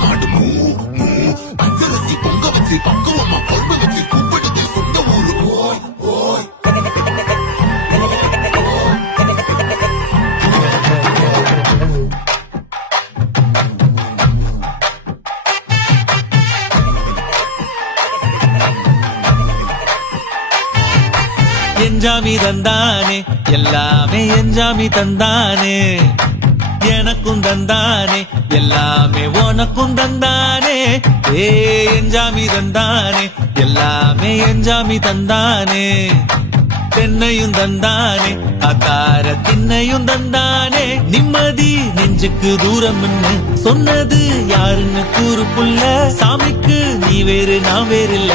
மாடு மூ மூ அஞ்ச வச்சு பொங்க வச்சு பக்குவமா பொறுமை வச்சு கூப்பிடுது சொந்த ஊரு ஓய் ஓய். என்ஜாமி தந்தானே எல்லாமே என்ஜாமி தந்தானே எனக்கும் தந்தானே எல்லாமே உனக்கும் தந்தானே ஏ என்ஜாமி தந்தானே எல்லாமே என்ஜாமி தந்தானே தென்னையும் தந்தானே அக்கார திண்ணையும் தந்தானே நிம்மதி நெஞ்சுக்கு தூரம் சொன்னது யாருன்னு கூறு புள்ள சாமிக்கு நீ வேறு நான் வேறு இல்ல